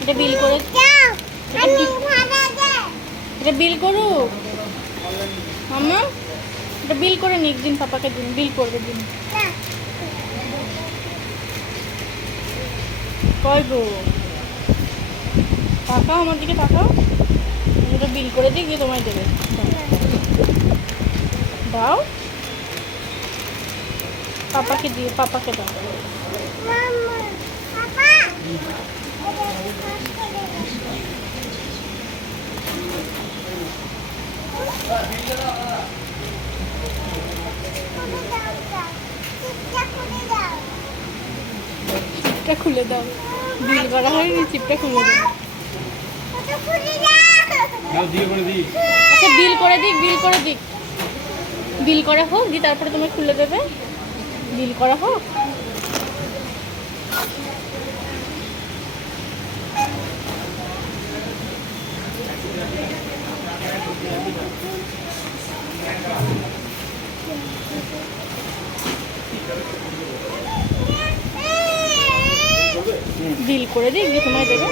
এটা বিল করে, এটা বিল করুক মাম্মা, এটা বিল করে নিক দিন, পাপাকে দিন, বিল করবে দিন। কয় গো, তাকাও আমার দিকে, তাকাও। এটা বিল করে দিই, গিয়ে তোমায় দেবে। দাও পাপাকে দিয়ে, পাপাকে দাও। চিপটা খুলে দাও, বিল করা হয়নি, চিপটা খুলে দাও। আচ্ছা বিল করে দিক, বিল করে দিক, বিল করা হোক, দিয়ে তারপরে তোমায় খুলে দেবে। বিল করা হোক। বিল করে দিই, তোমায় দেবে।